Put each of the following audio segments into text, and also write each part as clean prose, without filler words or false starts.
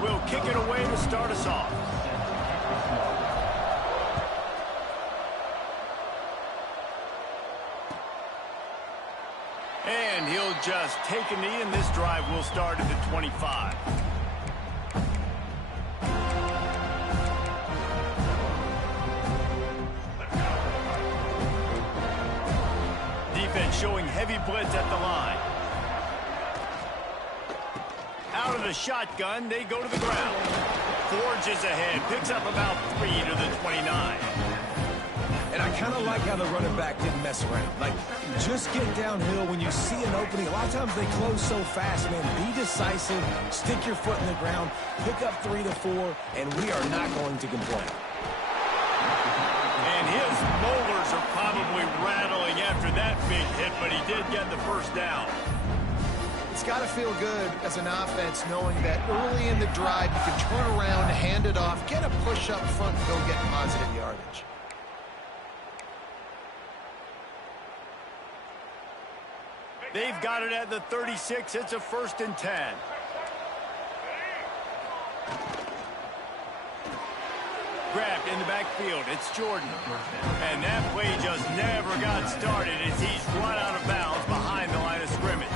Will kick it away to start us off. And he'll just take a knee, and this drive will start at the 25. Defense showing heavy blitz at the line. Out of the shotgun, they go to the ground. Forges ahead, picks up about 3 to the 29. And I kind of like how the running back didn't mess around. Like, just get downhill when you see an opening. A lot of times they close so fast, man. Be decisive, stick your foot in the ground, pick up 3 to 4, and we are not going to complain. And his molars are probably rattling after that big hit, but he did get the first down. It's got to feel good as an offense knowing that early in the drive you can turn around, hand it off, get a push up front, and go get positive yardage. They've got it at the 36. It's a 1st and 10. Grabbed in the backfield. It's Jordan. And that play just never got started as he's run out of bounds behind the line of scrimmage.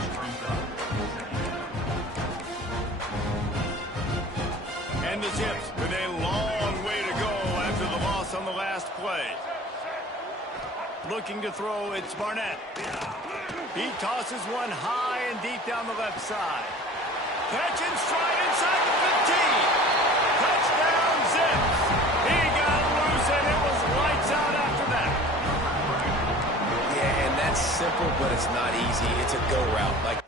And the Zips with a long way to go after the loss on the last play. Looking to throw, it's Barnett. He tosses one high and deep down the left side. Catch and stride inside the 15. Touchdown, Zips. He got loose, and it was lights out after that. Yeah, and that's simple, but it's not easy. It's a go route. Like,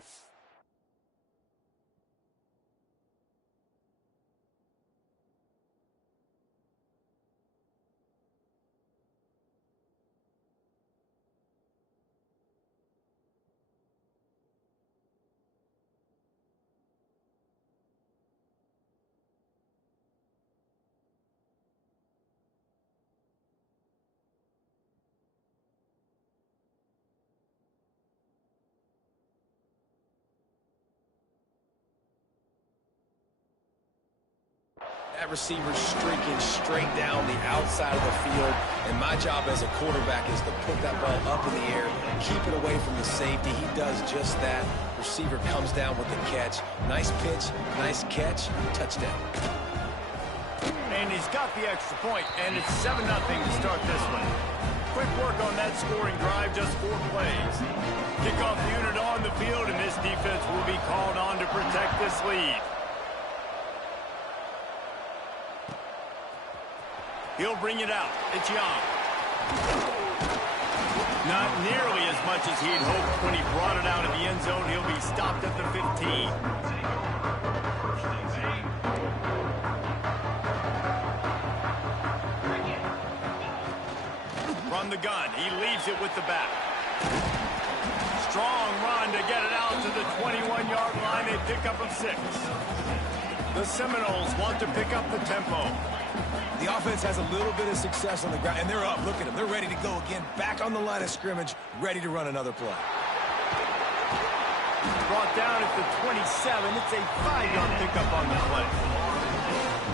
that receiver's streaking straight down the outside of the field, and my job as a quarterback is to put that ball up in the air, keep it away from the safety. He does just that. Receiver comes down with the catch. Nice pitch, nice catch, touchdown. And he's got the extra point, and it's 7-0 to start this one. Quick work on that scoring drive, just 4 plays. Kickoff unit on the field, and this defense will be called on to protect this lead. He'll bring it out. It's Young. Not nearly as much as he'd hoped when he brought it out of the end zone. He'll be stopped at the 15. Run the gun. He leaves it with the back. Strong run to get it out to the 21-yard line. They pick up a 6. The Seminoles want to pick up the tempo. The offense has a little bit of success on the ground, and they're up. Look at them. They're ready to go again. Back on the line of scrimmage, ready to run another play. Brought down at the 27. It's a 5-yard pickup on the play.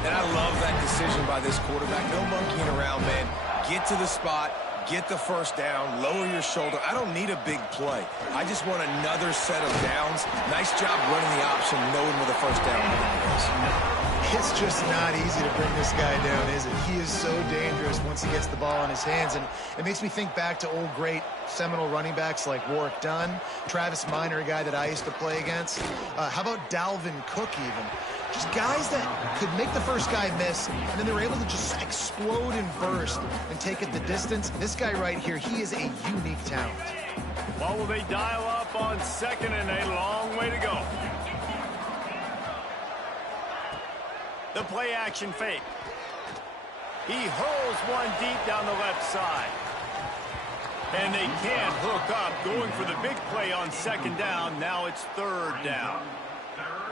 And I love that decision by this quarterback. No monkeying around, man. Get to the spot, get the first down, lower your shoulder. I don't need a big play. I just want another set of downs. Nice job running the option, knowing where the first down is. It's just not easy to bring this guy down, is it? He is so dangerous once he gets the ball in his hands, and it makes me think back to old great seminal running backs like Warwick Dunn, Travis Minor, a guy that I used to play against. How about Dalvin Cook even? Just guys that could make the first guy miss, and then they were able to just explode and burst and take it the distance. This guy right here, he is a unique talent. Well, will they dial up on second and a long way to go? The play action fake. He hurls one deep down the left side. And they can't hook up, going for the big play on second down. Now it's third down.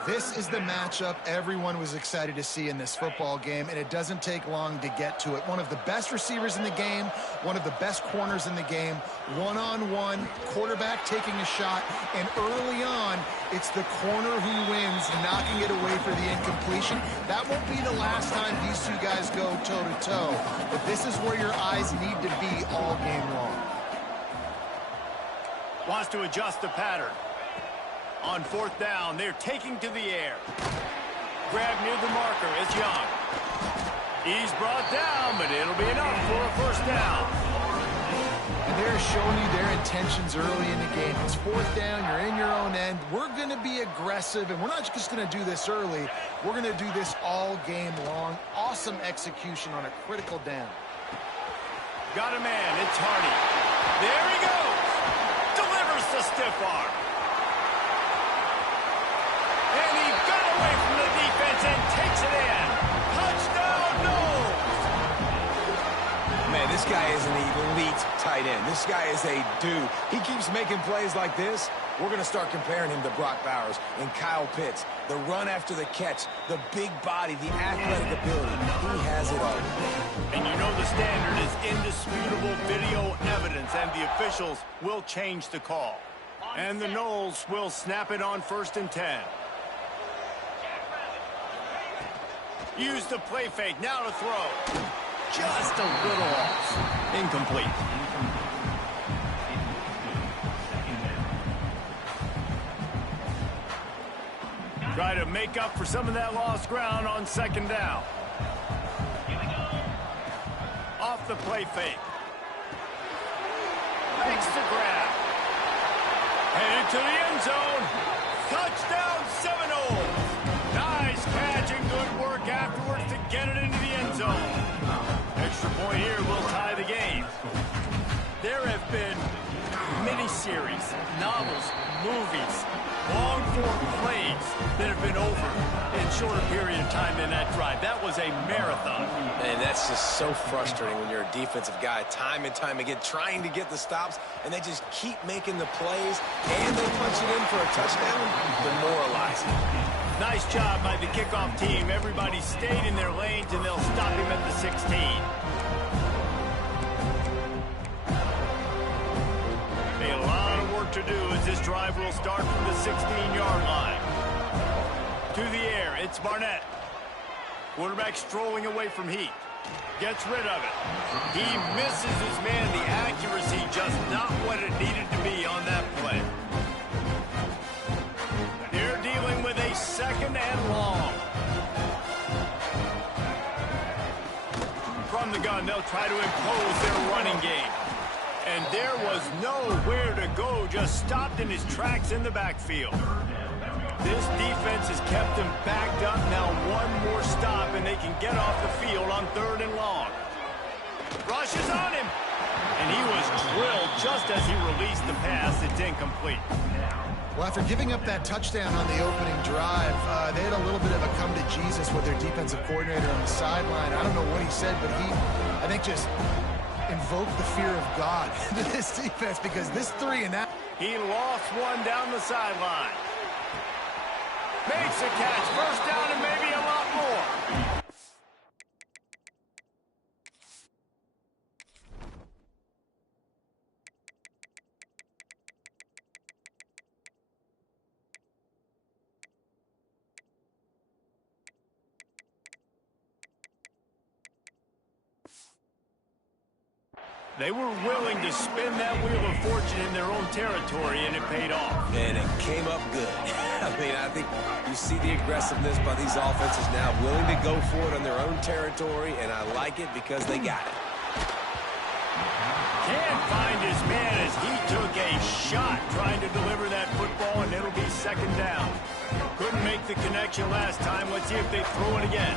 This is the matchup everyone was excited to see in this football game, and it doesn't take long to get to it. One of the best receivers in the game, one of the best corners in the game, one-on-one, quarterback taking a shot, and early on, it's the corner who wins, knocking it away for the incompletion. That won't be the last time these two guys go toe-to-toe, but this is where your eyes need to be all game long. Wants to adjust the pattern. On fourth down, they're taking to the air. Grab near the marker is Young. He's brought down, but it'll be enough for a first down. And they're showing you their intentions early in the game. It's fourth down, you're in your own end. We're going to be aggressive, and we're not just going to do this early. We're going to do this all game long. Awesome execution on a critical down. Got a man, it's Hardy. There he goes. Delivers the stiff arm. And he got away from the defense and takes it in. Touchdown, Knowles. Man, this guy is an elite tight end. This guy is a dude. He keeps making plays like this. We're going to start comparing him to Brock Bowers and Kyle Pitts. The run after the catch, the big body, the athletic ability. He has it all. And you know the standard is indisputable video evidence, and the officials will change the call. And the Knowles will snap it on 1st and 10. Use the play fake, now to throw. Just a little off. Incomplete. Try to make up for some of that lost ground on second down. Off the play fake. Makes the grab. Headed to the end zone. Touchdown Seminoles. Nice catch and good work afterwards to get it into the end zone. Extra point here will tie the game. There have been miniseries, novels, movies, long-form plays that have been over in shorter period of time than that drive. That was a marathon. And that's just so frustrating when you're a defensive guy, time and time again, trying to get the stops, and they just keep making the plays, and they punch it in for a touchdown. Demoralizing. Nice job by the kickoff team. Everybody stayed in their lanes, and they'll stop him at the 16. A lot of work to do as this drive will start from the 16-yard line. To the air, it's Barnett. Quarterback strolling away from Heat. Gets rid of it. He misses his man. The accuracy just not what it needed to be on that play. They're dealing with a second and long. From the gun, they'll try to impose their running game. And there was nowhere to go, just stopped in his tracks in the backfield. This defense has kept them backed up. Now one more stop, and they can get off the field on 3rd and long. Rushes on him. And he was drilled just as he released the pass. It's incomplete. Well, after giving up that touchdown on the opening drive, they had a little bit of a come to Jesus with their defensive coordinator on the sideline. I don't know what he said, but he, I think, just invoked the fear of God into this defense, because this 3 and out. He lost one down the sideline. Makes a catch. First down and maybe a lot more. They were willing to spin that wheel of fortune in their own territory, and it paid off. And it came up good. I mean, I think you see the aggressiveness by these offenses now, willing to go for it on their own territory, and I like it because they got it. Can't find his man as he took a shot trying to deliver that football, and it'll be second down. Couldn't make the connection last time. Let's see if they throw it again.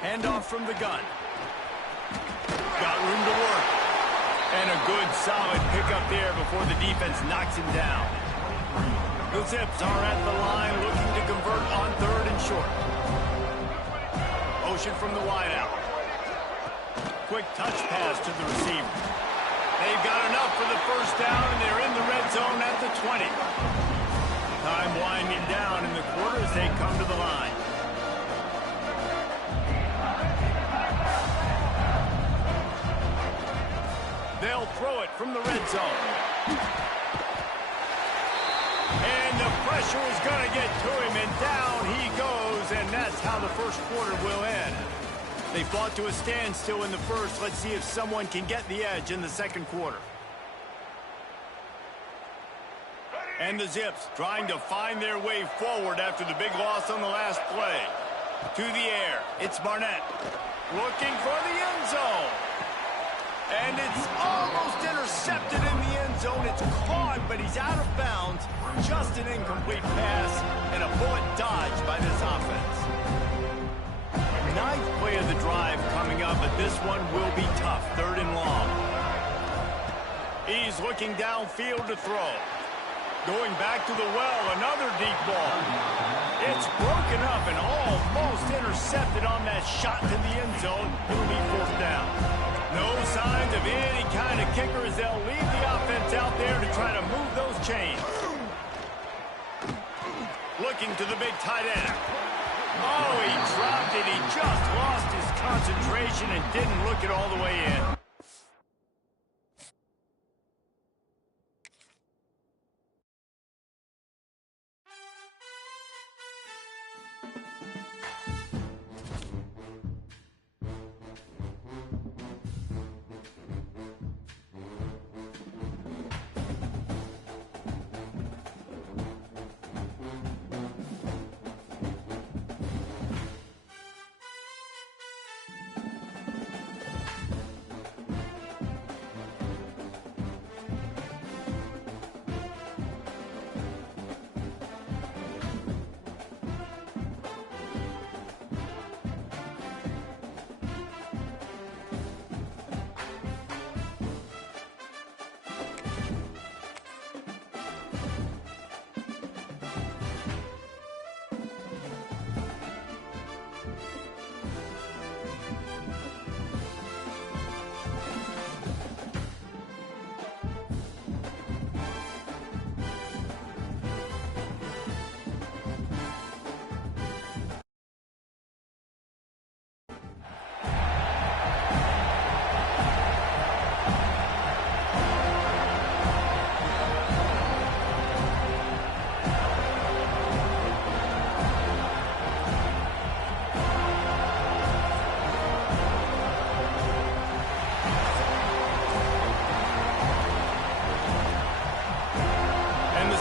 Handoff from the gun. Got room to work. And a good, solid pickup there before the defense knocks him down. The Zips are at the line looking to convert on third and short. Motion from the wideout. Quick touch pass to the receiver. They've got enough for the first down, and they're in the red zone at the 20. Time winding down in the quarter as they come to the line. They'll throw it from the red zone. And the pressure is going to get to him, and down he goes, and that's how the first quarter will end. They fought to a standstill in the first. Let's see if someone can get the edge in the second quarter. And the Zips trying to find their way forward after the big loss on the last play. To the air, it's Barnett looking for the end zone. And it's almost intercepted in the end zone. It's caught, but he's out of bounds. Just an incomplete pass and a bullet dodged by this offense. Ninth play of the drive coming up, but this one will be tough. Third and long. He's looking downfield to throw. Going back to the well, another deep ball. It's broken up and almost intercepted on that shot to the end zone. It'll be fourth down. No signs of any kind of kicker as they'll leave the offense out there to try to move those chains. Looking to the big tight end. Oh, he dropped it. He just lost his concentration and didn't look it all the way in.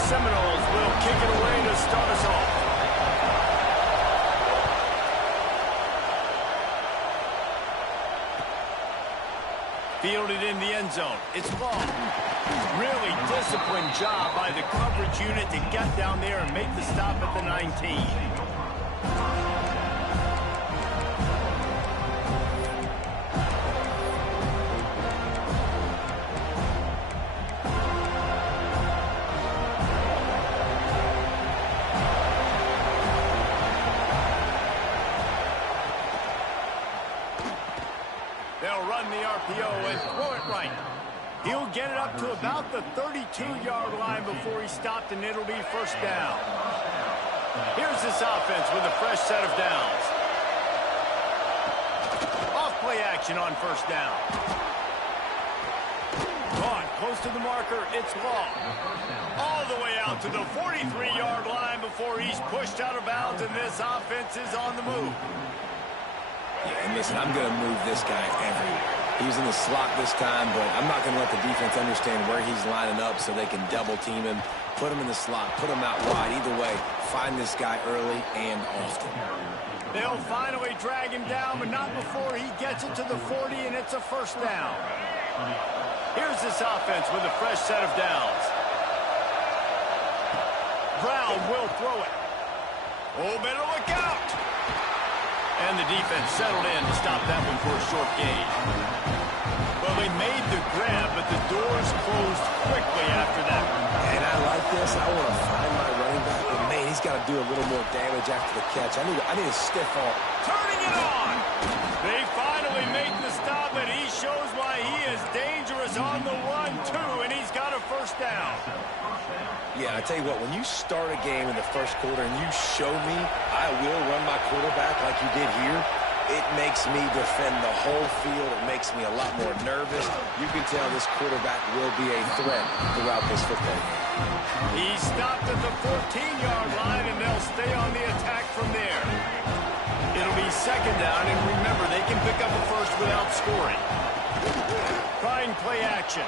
Seminoles will kick it away to start us off. Fielded in the end zone. It's long. Really disciplined job by the coverage unit to get down there and make the stop at the 19. And throw it right. He'll get it up to about the 32-yard line before he stopped, and it'll be first down. Here's this offense with a fresh set of downs. Off-play action on first down. Caught close to the marker. It's long. All the way out to the 43-yard line before he's pushed out of bounds, and this offense is on the move. Yeah, and listen, I'm going to move this guy everywhere. He's in the slot this time, but I'm not going to let the defense understand where he's lining up so they can double team him, put him in the slot, put him out wide. Either way, find this guy early and often. They'll finally drag him down, but not before he gets it to the 40, and it's a first down. Here's this offense with a fresh set of downs. Brown will throw it. Oh, better look out. And the defense settled in to stop that one for a short gain. Well, they made the grab, but the doors closed quickly after that. And I like this. I want to find my running back, but man, he's got to do a little more damage after the catch. I need a stiff arm. Turning it on. They finally make the stop, and he shows why he is dangerous on the run, too, and he's got a first down. Yeah, I tell you what, when you start a game in the first quarter and you show me I will run my quarterback like you did here, it makes me defend the whole field. It makes me a lot more nervous. You can tell this quarterback will be a threat throughout this football game. He stopped at the 14-yard line, and they'll stay on the attack from there. It'll be second down, and remember, they can pick up a first without scoring. Trying play action.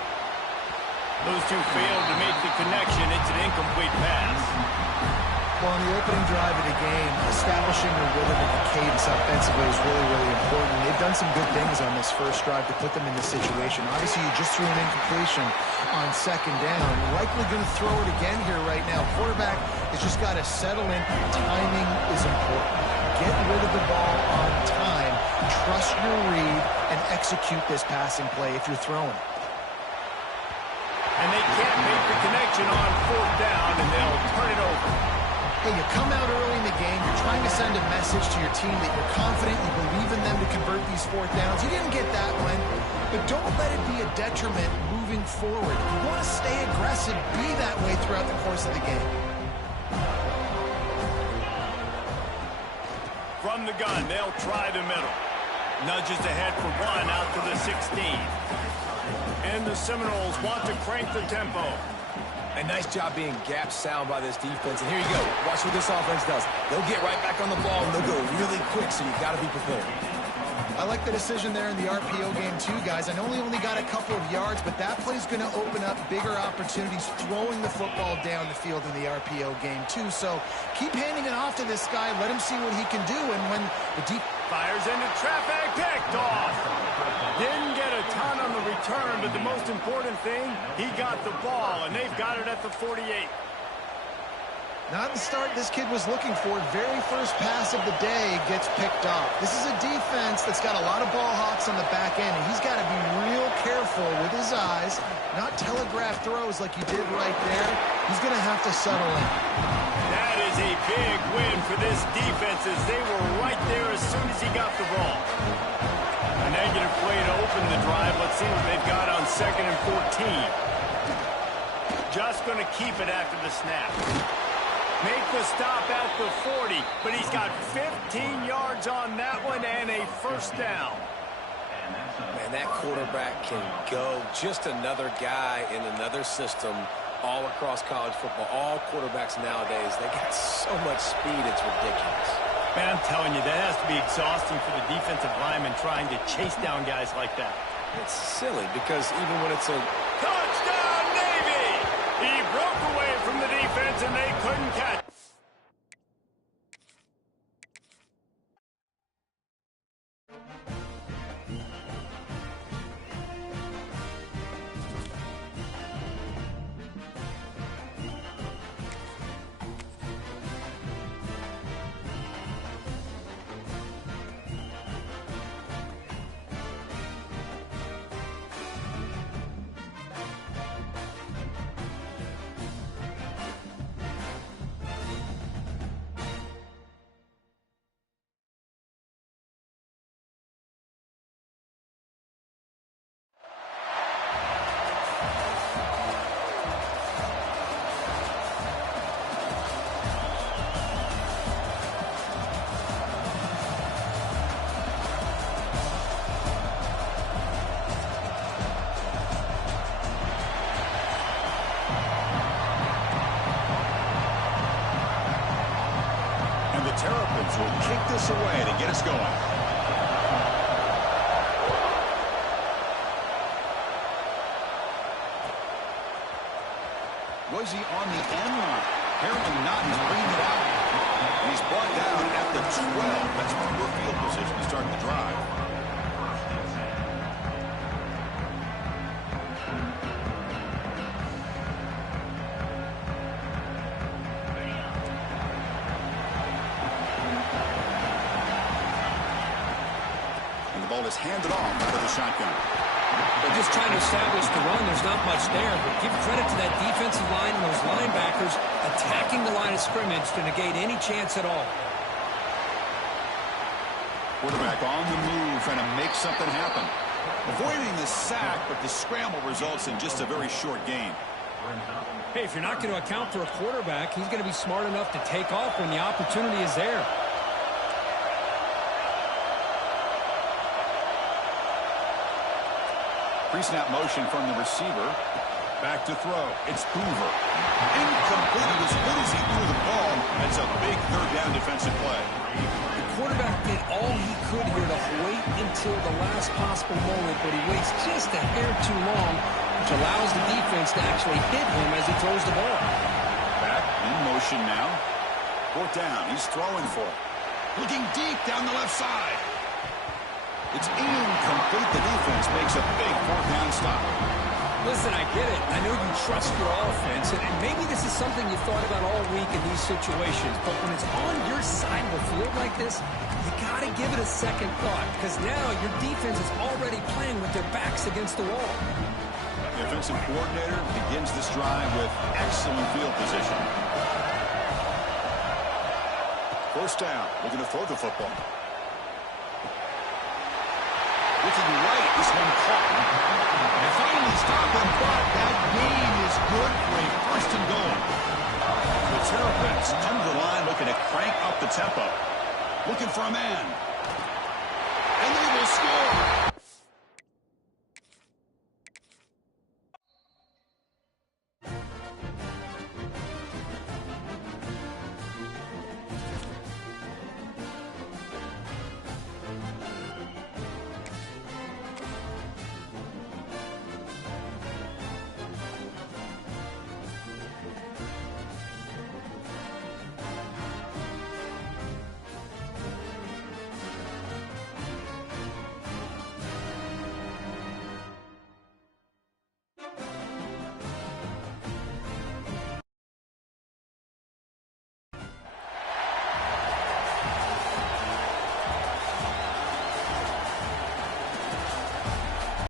Those two failed to make the connection. It's an incomplete pass. Well, in the opening drive of the game, establishing the rhythm and the cadence offensively is really, really important. They've done some good things on this first drive to put them in this situation. Obviously, you just threw an incompletion on second down. Likely going to throw it again here right now. Quarterback has just got to settle in. Timing is important. Get rid of the ball on time. Trust your read and execute this passing play if you're throwing it. And they can't make the connection on fourth down, and they'll turn it over. Hey, you come out early in the game, you're trying to send a message to your team that you're confident, you believe in them to convert these fourth downs. You didn't get that one, but don't let it be a detriment moving forward. You want to stay aggressive, be that way throughout the course of the game. From the gun, they'll try the middle. Nudges ahead for one out to the 16. And the Seminoles want to crank the tempo. A nice job being gap sound by this defense. And here you go. Watch what this offense does. They'll get right back on the ball, and they'll go really quick, so you've got to be prepared. I like the decision there in the RPO game too, guys. I know he only got a couple of yards, but that play's going to open up bigger opportunities throwing the football down the field in the RPO game too. So keep handing it off to this guy. Let him see what he can do. And when the deep fires into traffic, picked off. Didn't get a ton on the return, but the most important thing, he got the ball, and they've got it at the 48. Not the start this kid was looking for. Very first pass of the day gets picked off. This is a defense that's got a lot of ball hawks on the back end, and he's got to be real careful with his eyes, not telegraph throws like he did right there. He's going to have to settle in. That is a big win for this defense as they were right there as soon as he got the ball. A negative play to open the drive. Let's see what they've got on 2nd and 14. Just going to keep it after the snap. Make the stop at the 40, but he's got 15 yards on that one and a first down. Man, that quarterback can go. Just another guy in another system all across college football. All quarterbacks nowadays, they got so much speed, it's ridiculous. Man, I'm telling you, that has to be exhausting for the defensive lineman trying to chase down guys like that. It's silly because even when it's a touchdown, Navy! He broke away from the defense and they couldn't catch. Terrapins will kick this away to get us going. Was he on the end line? Apparently not. He's bringing it out. And he's brought down at the 12. That's poor field position to start the drive. And the ball is handed off out of the shotgun. They're just trying to establish the run. There's not much there, but give credit to that defensive line and those linebackers attacking the line of scrimmage to negate any chance at all. Quarterback on the move, trying to make something happen. Avoiding the sack, but the scramble results in just a very short gain. Hey, if you're not going to account for a quarterback, he's going to be smart enough to take off when the opportunity is there. Pre-snap motion from the receiver. Back to throw. It's Hoover. Incomplete. As good as he threw the ball, that's a big third down defensive play. The quarterback did all he could here to wait until the last possible moment, but he waits just a hair too long, which allows the defense to actually hit him as he throws the ball. Back in motion now. Fourth down. He's throwing for it. Looking deep down the left side. It's incomplete. The defense makes a big fourth down stop. Listen, I get it. I know you trust your offense, and maybe this is something you thought about all week in these situations, but when it's on your side of the field like this, you got to give it a second thought, because now your defense is already playing with their backs against the wall. The offensive coordinator begins this drive with excellent field position. First down, looking to throw the football. Looking right, this one caught. And finally stop him, but that gain is good for a first and goal. The Terrapins under the line looking to crank up the tempo. Looking for a man. And they will score.